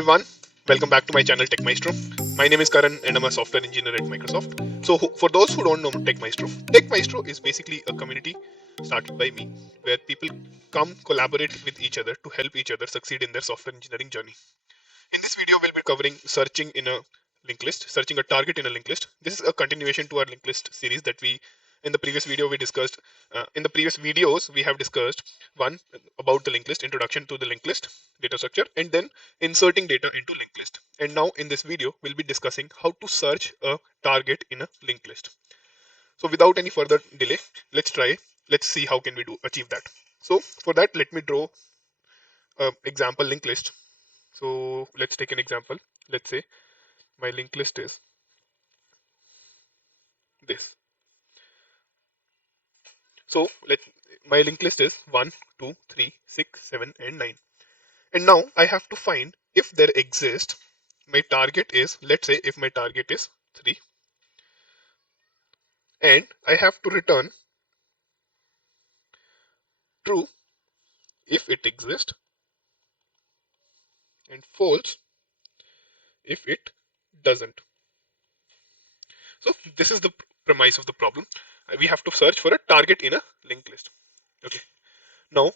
everyone, welcome back to my channel TechMaestro. My name is Karan and I'm a software engineer at Microsoft. So for those who don't know TechMaestro is basically a community started by me where people come collaborate with each other to help each other succeed in their software engineering journey. In this video, we'll be covering searching in a linked list, searching a target in a linked list. This is a continuation to our linked list series that we, in the previous video, we discussed. In the previous videos, we have discussed one about the linked list, introduction to the linked list, data structure, and then inserting data into linked list. And now in this video, we'll be discussing how to search a target in a linked list. So without any further delay, let's try. Let's see how can we achieve that. So for that, let me draw a example linked list. So let's take an example. Let's say my linked list is this. So my linked list is 1, 2, 3, 6, 7, and 9. And now I have to find if there exists my target is, let's say if my target is 3, and I have to return true if it exists and false if it doesn't. So this is the premise of the problem. We have to search for a target in a linked list. Okay. Now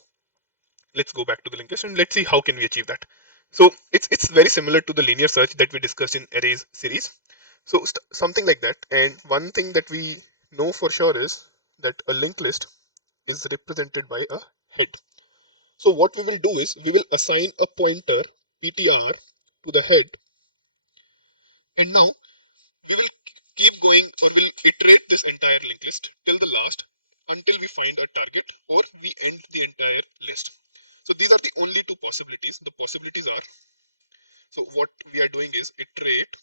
let's go back to the linked list and let's see how can we achieve that. So it's very similar to the linear search that we discussed in arrays series. So something like that. And one thing that we know for sure is that a linked list is represented by a head. So what we will do is we will assign a pointer ptr to the head, and now we will keep going or will iterate this entire linked list till the last until we find a target or we end the entire list. So these are the only two possibilities. The possibilities are, so what we are doing is iterate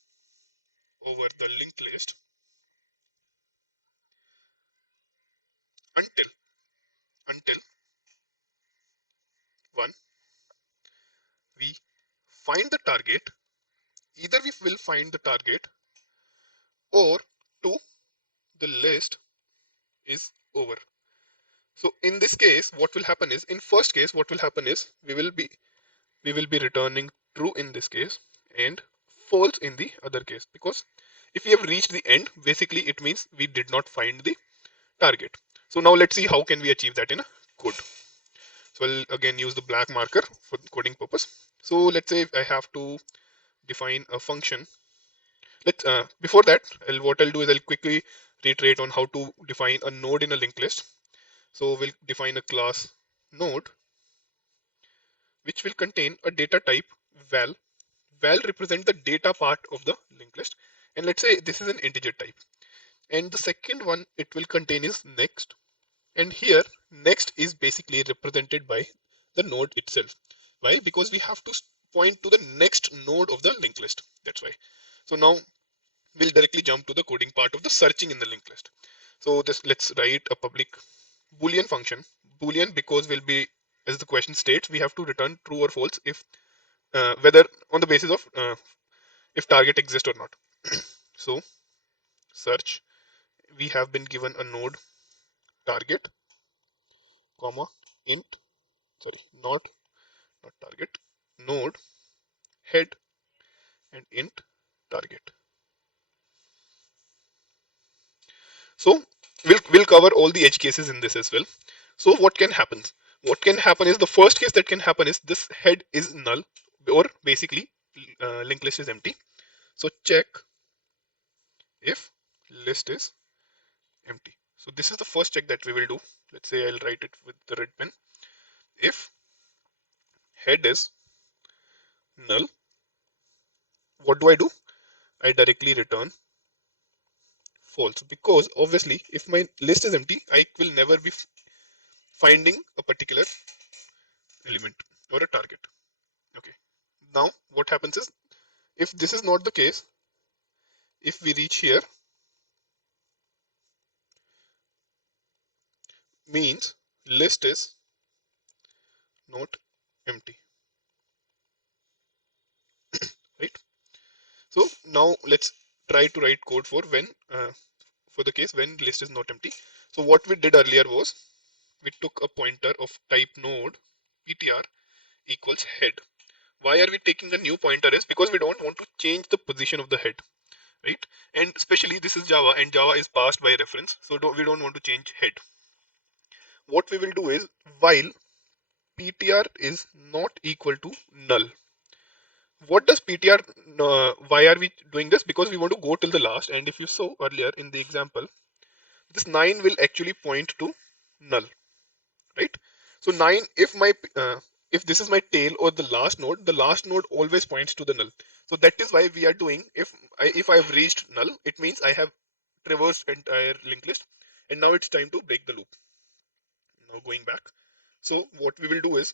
over the linked list until one, we find the target, either we will find the target, or two, the list is over. So in this case, what will happen is, in first case, what will happen is we will be returning true in this case and false in the other case, because if we have reached the end, basically it means we did not find the target. So now let's see how can we achieve that in a code. So I'll again use the black marker for coding purpose. So let's say I have to define a function. Let's before that, what I'll do is I'll quickly reiterate on how to define a node in a linked list. So we'll define a class node which will contain a data type val. Val represent the data part of the linked list, and let's say this is an integer type. And the second one it will contain is next, and here next is basically represented by the node itself. Why? Because we have to point to the next node of the linked list. That's why. So now we'll directly jump to the coding part of the searching in the linked list. So this, let's write a public boolean function. Boolean because will be, as the question states, we have to return true or false if whether on the basis of if target exists or not. So search, we have been given a node target, comma int, sorry, not target, node head and int target. So we'll cover all the edge cases in this as well. So what can happen? What can happen is, the first case that can happen is this head is null, or basically linked list is empty. So check if list is empty. So this is the first check that we will do. Let's say I'll write it with the red pen. If head is null, what do? I directly return false, because obviously if my list is empty, I will never be finding a particular element or a target. Okay. Now what happens is, if this is not the case, if we reach here, means list is not empty, right? So now let's try to write code for when for the case when list is not empty. So what we did earlier was we took a pointer of type node ptr equals head. Why are we taking a new pointer is because we don't want to change the position of the head, right? And especially this is Java and Java is passed by reference. So we don't want to change head. What we will do is while PTR is not equal to null. What does PTR, why are we doing this? Because we want to go till the last. And if you saw earlier in the example, this 9 will actually point to null, right? So 9, if this is my tail or the last node always points to the null. So that is why we are doing, if I have reached null, it means I have traversed entire linked list. And now it's time to break the loop. Now going back. So what we will do is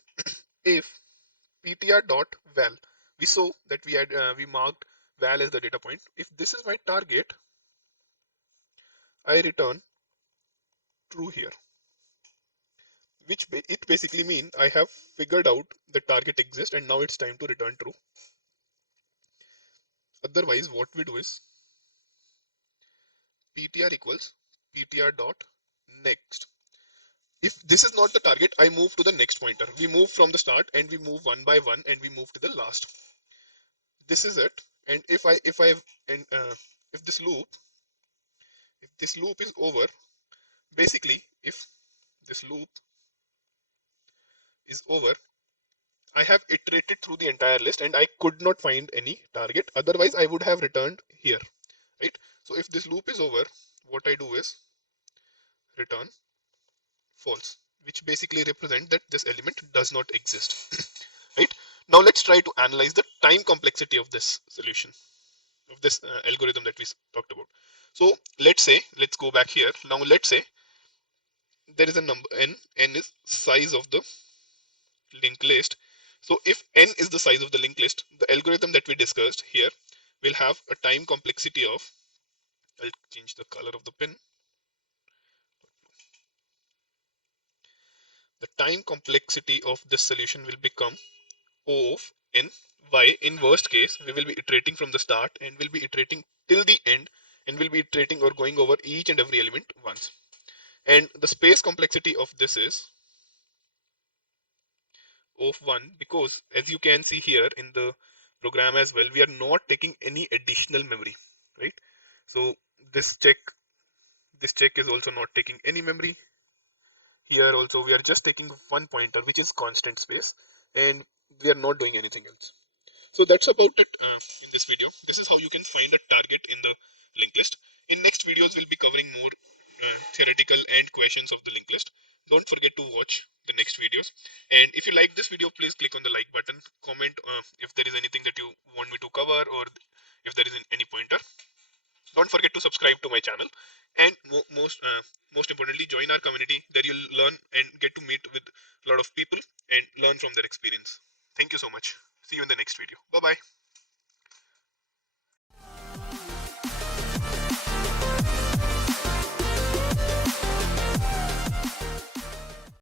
if ptr dot val, we saw that we marked val as the data point. If this is my target, I return true here, which it basically means I have figured out the target exists and now it's time to return true. Otherwise, what we do is ptr equals ptr dot next. If this is not the target, I move to the next pointer. We move from the start and we move one by one and we move to the last. This is it. And and if this loop is over, basically if this loop is over, I have iterated through the entire list and I could not find any target. Otherwise, I would have returned here, right? So if this loop is over, what I do is return false, which basically represent that this element does not exist, right? Now let's try to analyze the time complexity of this solution, of this algorithm that we talked about. So let's go back here. Now let's say there is a number n is size of the linked list. So if n is the size of the linked list, the algorithm that we discussed here will have a time complexity of, I'll change the color of the pin. The time complexity of this solution will become O of n. Why? In worst case, we will be iterating from the start and will be iterating till the end and will be iterating or going over each and every element once. And the space complexity of this is O of 1 because as you can see here in the program as well, we are not taking any additional memory, right? So this check this check is also not taking any memory. Here also we are just taking one pointer which is constant space and we are not doing anything else. So that's about it in this video. This is how you can find a target in the linked list. In next videos, we'll be covering more theoretical and questions of the linked list. Don't forget to watch the next videos. And if you like this video, please click on the like button. Comment if there is anything that you want me to cover or if there is any pointer. Don't forget to subscribe to my channel. And most importantly, join our community. There you'll learn and get to meet with a lot of people and learn from their experience. Thank you so much. See you in the next video. Bye bye.